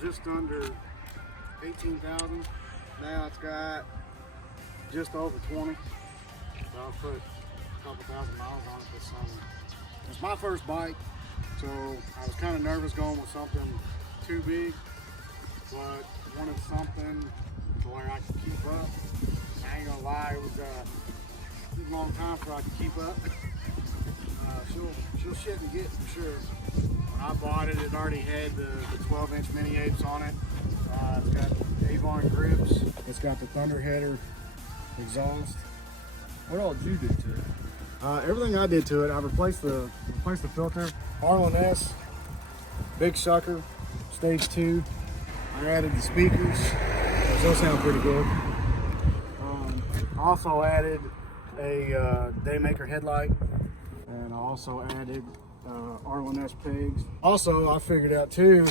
just under 18,000. Now it's got just over 20. So I'll put a couple thousand miles on it this summer. It's my first bike, so I was kind of nervous going with something too big, but wanted something to where I could keep up. I ain't gonna lie, it was a long time before I could keep up. She'll shit and get for sure. When I bought it, it already had the 12-inch mini apes on it. It's got Avon grips. It's got the Thunder header exhaust. What all did you do to it? Everything I did to it, I replaced the filter. R1S, big sucker, stage 2. I added the speakers. Those sound pretty good. Also added a Daymaker headlight, and I also added R1S pegs. Also, I figured out too,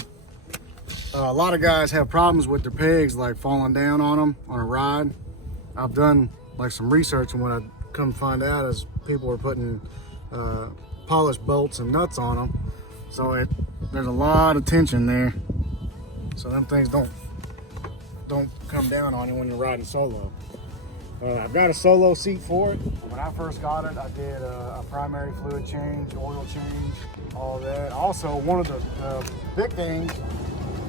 a lot of guys have problems with their pegs, like falling down on them on a ride. I've done like some research, and what I come to find out is people are putting polished bolts and nuts on them, so there's a lot of tension there, so them things don't come down on you when you're riding solo. I've got a solo seat for it. When I first got it, I did a primary fluid change, oil change, all that. Also, one of the big things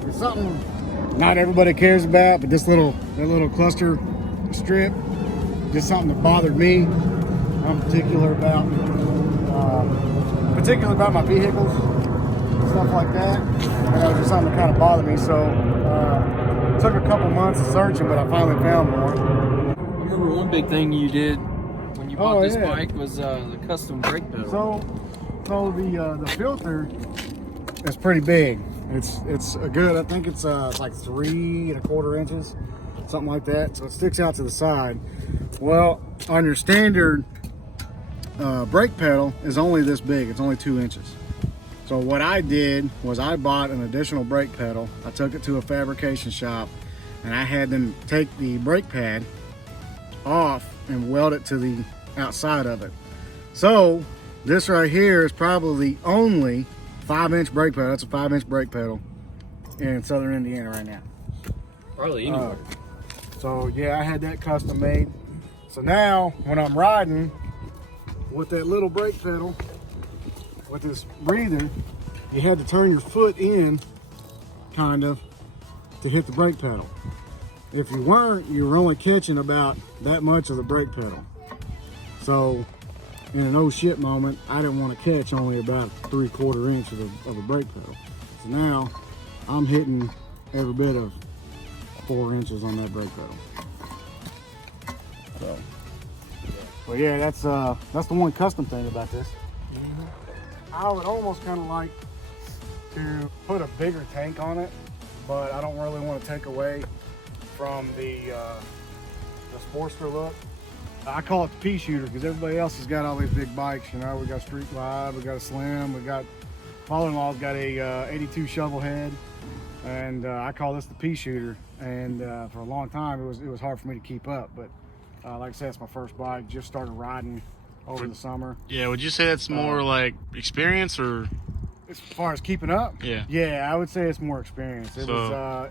is something not everybody cares about, but that little cluster strip, just something that bothered me. I'm particular about my vehicles, stuff like that. And that was just something that kind of bothered me. So it took a couple months of searching, but I finally found one. I remember one big thing you did when you bought this bike was the custom brake pedal. So the filter is pretty big. It's a good. I think it's like 3 1/4 inches, something like that. So it sticks out to the side. Well, on your standard brake pedal is only this big. It's only 2 inches. So what I did was I bought an additional brake pedal. I took it to a fabrication shop, and I had them take the brake pad off and weld it to the outside of it. So this right here is probably the only 5-inch brake pedal. That's a 5-inch brake pedal in southern Indiana right now. Probably anywhere. So yeah, I had that custom made. So now when I'm riding with that little brake pedal, with this breather, you had to turn your foot in kind of to hit the brake pedal. If you weren't, you were only catching about that much of the brake pedal. So in an oh shit moment, I didn't want to catch only about 3/4 inch of a brake pedal. So now I'm hitting every bit of 4 inches on that brake pedal. So, but yeah, that's the one custom thing about this. I would almost kind of like to put a bigger tank on it, but I don't really want to take away from the Sportster look. I call it the pea shooter because everybody else has got all these big bikes. You know, we got Street Glide, we got a Slim, we got father-in-law's got a 82 shovel head, and I call this the pea shooter. And for a long time, it was hard for me to keep up. But like I said, it's my first bike. Just started riding over the summer. Yeah, would you say that's more like experience or? As far as keeping up? Yeah. Yeah, I would say it's more experience. It was,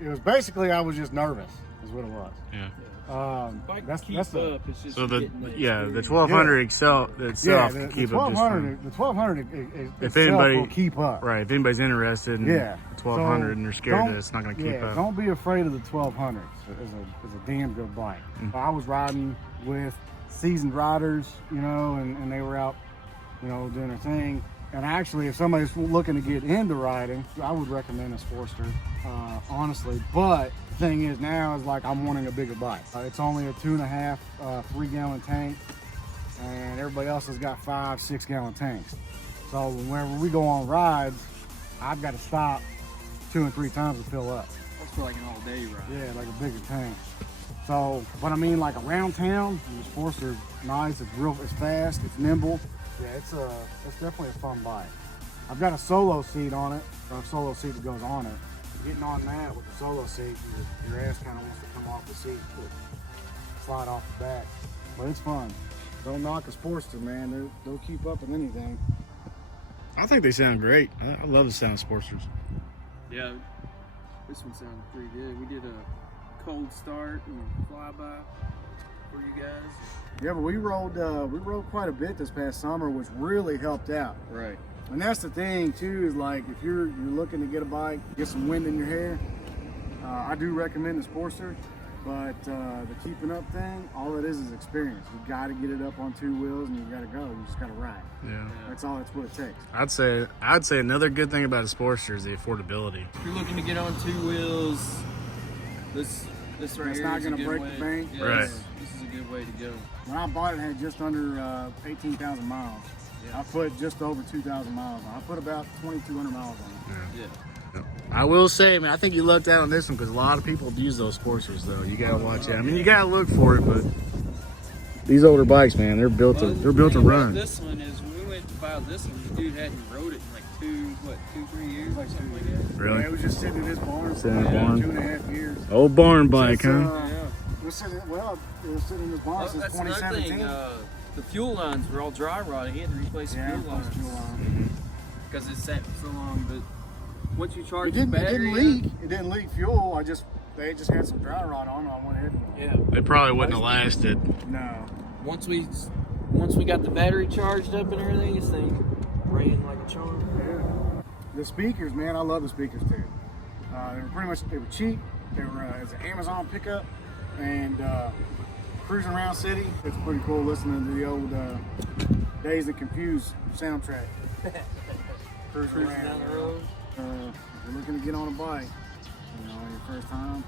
it was basically, I was just nervous, is what it was. Yeah. That's the 1200 itself can keep up. The 1200 if anybody anybody will keep up. Right. If anybody's interested in the 1200 and they're scared that it's not going to keep up. Don't be afraid of the 1200. It's a damn good bike. Mm-hmm. I was riding with seasoned riders, you know, and they were out, you know, doing their thing. And actually, if somebody's looking to get into riding, I would recommend a Sportster, honestly. But the thing is now is like I'm wanting a bigger bike. It's only a 2.5, 3-gallon tank, and everybody else has got 5, 6-gallon tanks. So whenever we go on rides, I've got to stop 2 and 3 times to fill up. That's for like an all-day ride. Yeah, like a bigger tank. So, but I mean, like around town, the Sportster's nice. It's fast. It's nimble. Yeah, it's definitely a fun bike. I've got a solo seat on it, or a solo seat that goes on it. Getting on that with the solo seat, your ass kind of wants to come off the seat, slide off the back. But it's fun. Don't knock a Sportster, man. They'll keep up with anything. I think they sound great. I love the sound of Sportsters. Yeah, this one sounded pretty good. We did a cold start and flyby for you guys. Yeah, but we rode quite a bit this past summer, which really helped out. Right. And that's the thing too, is like if you're looking to get a bike, get some wind in your hair, I do recommend the Sportster. But the keeping up thing, all it is experience. You got to get it up on 2 wheels and you got to go. You just got to ride. Yeah. That's all. That's what it takes. I'd say another good thing about a Sportster is the affordability. If you're looking to get on 2 wheels, this right It's here not is a going to good break way. the bank. Yeah, Right. This is a good way to go. When I bought it, it had just under 18,000 miles. Yeah. I put just over 2,000 miles on it. I put about 2,200 miles on it. Yeah. I will say, man, I think you lucked out on this one because a lot of people use those Sportsters, though. You gotta watch out. I mean, you gotta look for it, but these older bikes, man, they're built to run. This one is when we went to buy this one, the dude hadn't rode it in like 2-3 years or something like that. Really? Yeah, it was just sitting in his barn for Sitting in the barn. 2.5 years. Old barn bike, huh? Yeah. It was sitting in his barn since That's another 2017. thing. The fuel lines were all dry rotted. He had to replace the fuel lines because it sat for so long. But once you charge the battery, It didn't leak fuel. They just had some dry rot on it. I went ahead. Yeah. They probably wouldn't have lasted. No. Once we got the battery charged up and everything, this thing ran like a charm. Yeah. The speakers, man, I love the speakers too. They were cheap. They were it was an Amazon pickup, and cruising around city. It's pretty cool listening to the old Dazed and Confused soundtrack. Cruising down the road. If you're looking to get on a bike, your first time,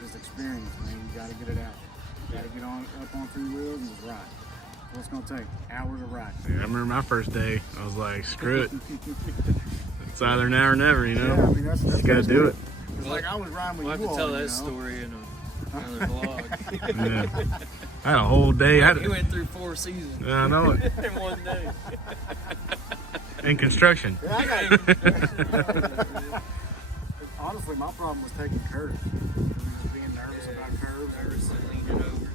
just experience, man. You got to get it out. You got to get up on 3 wheels and just ride. What's gonna take? Hours of ride. Yeah, I remember my first day. I was like, screw it. It's either now or never, you know. Yeah, I mean, that's you gotta do it. It's like I was riding with We'll have you to all, tell you that know? story in another vlog. Yeah. I had a whole day. He went through 4 seasons Yeah, I know it. in one day. In construction. Yeah, I got honestly, my problem was taking curves. Just being nervous about curves. Nervous and leaning over.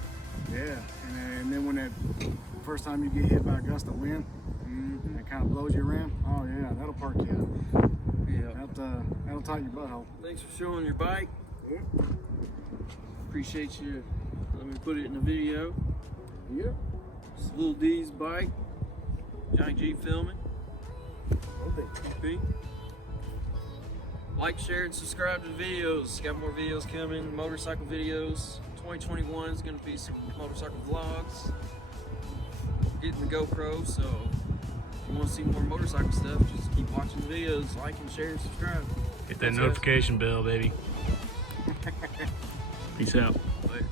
Yeah, and then when that first time you get hit by a gust of wind, it kind of blows you around. Oh yeah, that'll park you out. Yeah. That'll tighten your butthole. Thanks for showing your bike. Yeah. Appreciate you. Let me put it in the video. Yeah. It's Lil D's bike. Johnny G filming. GP. Like, share, and subscribe to the videos. Got more videos coming. Motorcycle videos. 2021 is going to be some motorcycle vlogs. Getting the GoPro, so if you want to see more motorcycle stuff, just keep watching the videos. Like and share and subscribe. Hit that notification bell, baby. Peace out. Later.